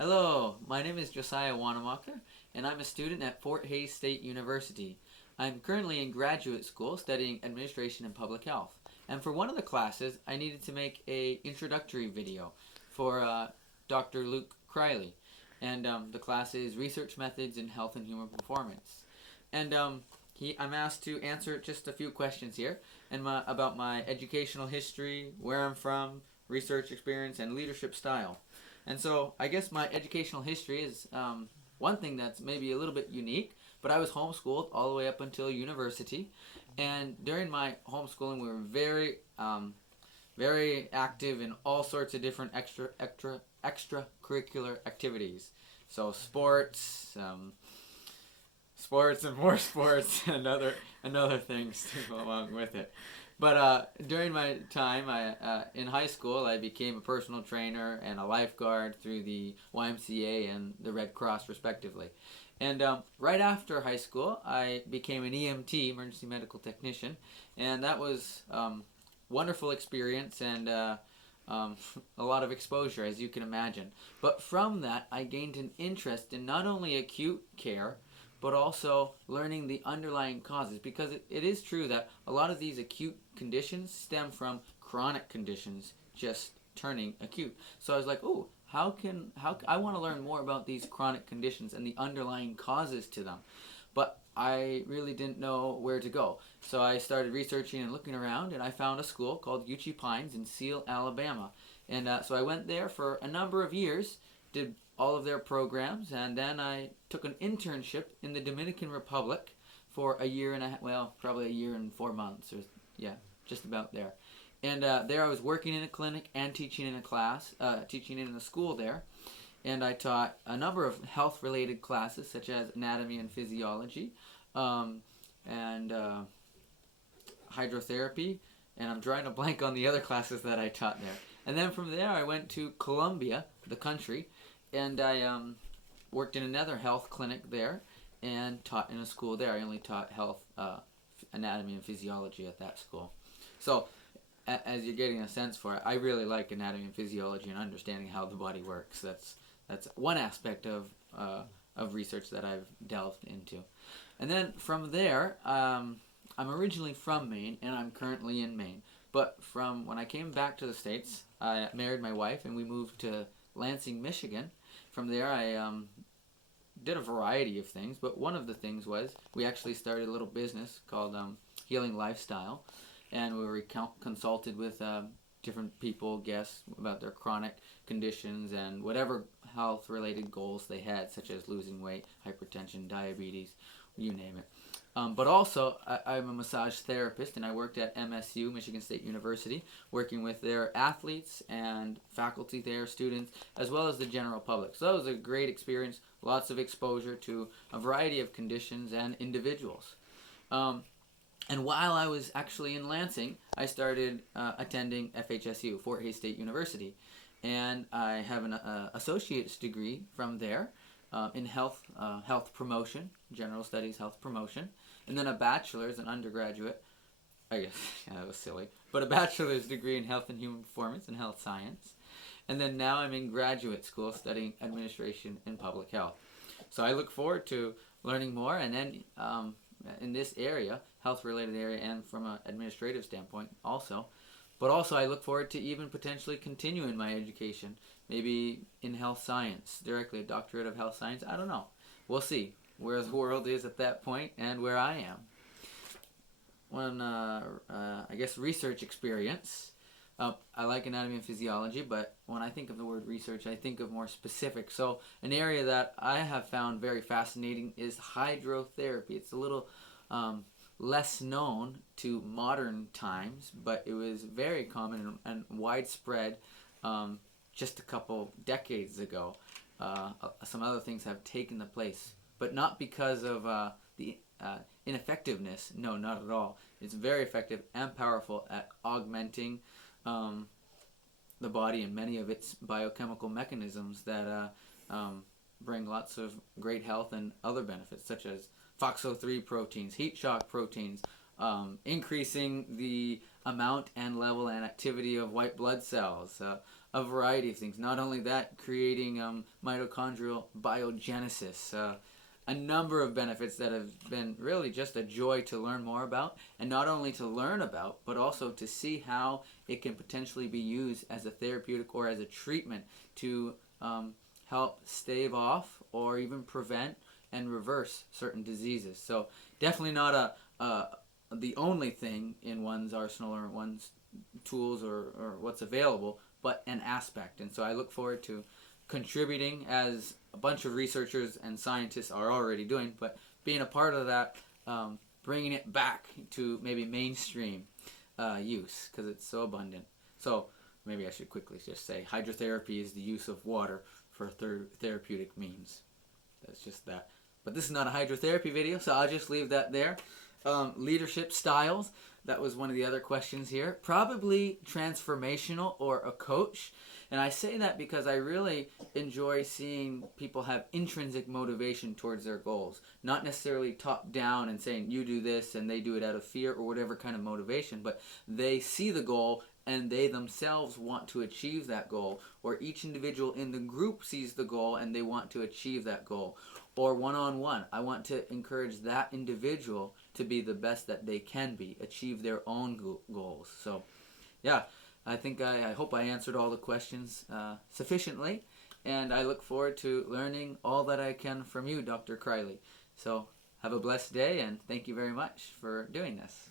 Hello, my name is Josiah Wanamaker, and I'm a student at Fort Hays State University. I'm currently in graduate school studying administration and public health. And for one of the classes, I needed to make a introductory video for Dr. Luke Criley. And the class is Research Methods in Health and Human Performance. And I'm asked to answer just a few questions here about my educational history, where I'm from, research experience, and leadership style. And so I guess my educational history is one thing that's maybe a little bit unique, but I was homeschooled all the way up until university. And during my homeschooling, we were very active in all sorts of different extracurricular activities. So sports and more sports and other things to go along with it. But during my time in high school, I became a personal trainer and a lifeguard through the YMCA and the Red Cross, respectively. And right after high school, I became an EMT, emergency medical technician, and that was wonderful experience and a lot of exposure, as you can imagine. But from that, I gained an interest in not only acute care, but also learning the underlying causes, because it is true that a lot of these acute conditions stem from chronic conditions just turning acute. So I was like, oh, how I want to learn more about these chronic conditions and the underlying causes to them. But I really didn't know where to go. So I started researching and looking around, and I found a school called Uchee Pines in Seal, Alabama. And so I went there for a number of years, did all of their programs, and then I took an internship in the Dominican Republic for a year and a half, well, probably a year and 4 months, or yeah, just about there. And there I was working in a clinic and teaching in a class, teaching in a school there. And I taught a number of health-related classes, such as anatomy and physiology, and hydrotherapy, and I'm drawing a blank on the other classes that I taught there. And then from there, I went to Colombia, the country, and I worked in another health clinic there and taught in a school there. I only taught health, anatomy, and physiology at that school. So, as you're getting a sense for it, I really like anatomy and physiology and understanding how the body works. That's one aspect of research that I've delved into. And then from there, I'm originally from Maine, and I'm currently in Maine. But from when I came back to the States, I married my wife, and we moved to Lansing, Michigan. From there, I did a variety of things, but one of the things was we actually started a little business called Healing Lifestyle, and we were consulted with different people, guests, about their chronic conditions and whatever health-related goals they had, such as losing weight, hypertension, diabetes, you name it. But also, I'm a massage therapist, and I worked at MSU, Michigan State University, working with their athletes and faculty there, students, as well as the general public. So that was a great experience, lots of exposure to a variety of conditions and individuals. And while I was actually in Lansing, I started attending FHSU, Fort Hays State University. And I have an associate's degree from there in health promotion, general studies, health promotion. And then a bachelor's, an undergraduate, I guess, yeah, that was silly, but a bachelor's degree in health and human performance and health science. And then now I'm in graduate school studying administration and public health. So I look forward to learning more, and then in this area, health-related area, and from an administrative standpoint also. But also I look forward to even potentially continuing my education, maybe in health science, directly a doctorate of health science. I don't know. We'll see where the world is at that point and where I am. When, I guess, research experience, I like anatomy and physiology, but when I think of the word research, I think of more specific. So an area that I have found very fascinating is hydrotherapy. It's a little less known to modern times, but it was very common and widespread just a couple decades ago. Some other things have taken the place, but not because of the ineffectiveness. No, not at all. It's very effective and powerful at augmenting the body and many of its biochemical mechanisms that bring lots of great health and other benefits, such as FOXO3 proteins, heat shock proteins, increasing the amount and level and activity of white blood cells, a variety of things. Not only that, creating mitochondrial biogenesis. A number of benefits that have been really just a joy to learn more about, and not only to learn about, but also to see how it can potentially be used as a therapeutic or as a treatment to help stave off or even prevent and reverse certain diseases. So definitely not the only thing in one's arsenal or one's tools or what's available, but an aspect. And so I look forward to contributing, as a bunch of researchers and scientists are already doing, but being a part of that, bringing it back to maybe mainstream use, because it's so abundant. So maybe I should quickly just say hydrotherapy is the use of water for therapeutic means. That's just that. But this is not a hydrotherapy video, so I'll just leave that there. Leadership styles, that was one of the other questions here. Probably transformational or a coach. And I say that because I really enjoy seeing people have intrinsic motivation towards their goals. Not necessarily top down and saying you do this and they do it out of fear or whatever kind of motivation, but they see the goal and they themselves want to achieve that goal. Or each individual in the group sees the goal and they want to achieve that goal. Or one-on-one, I want to encourage that individual to be the best that they can be, achieve their own goals. So, yeah, I think I hope I answered all the questions sufficiently, and I look forward to learning all that I can from you, Dr. Criley. So, have a blessed day, and thank you very much for doing this.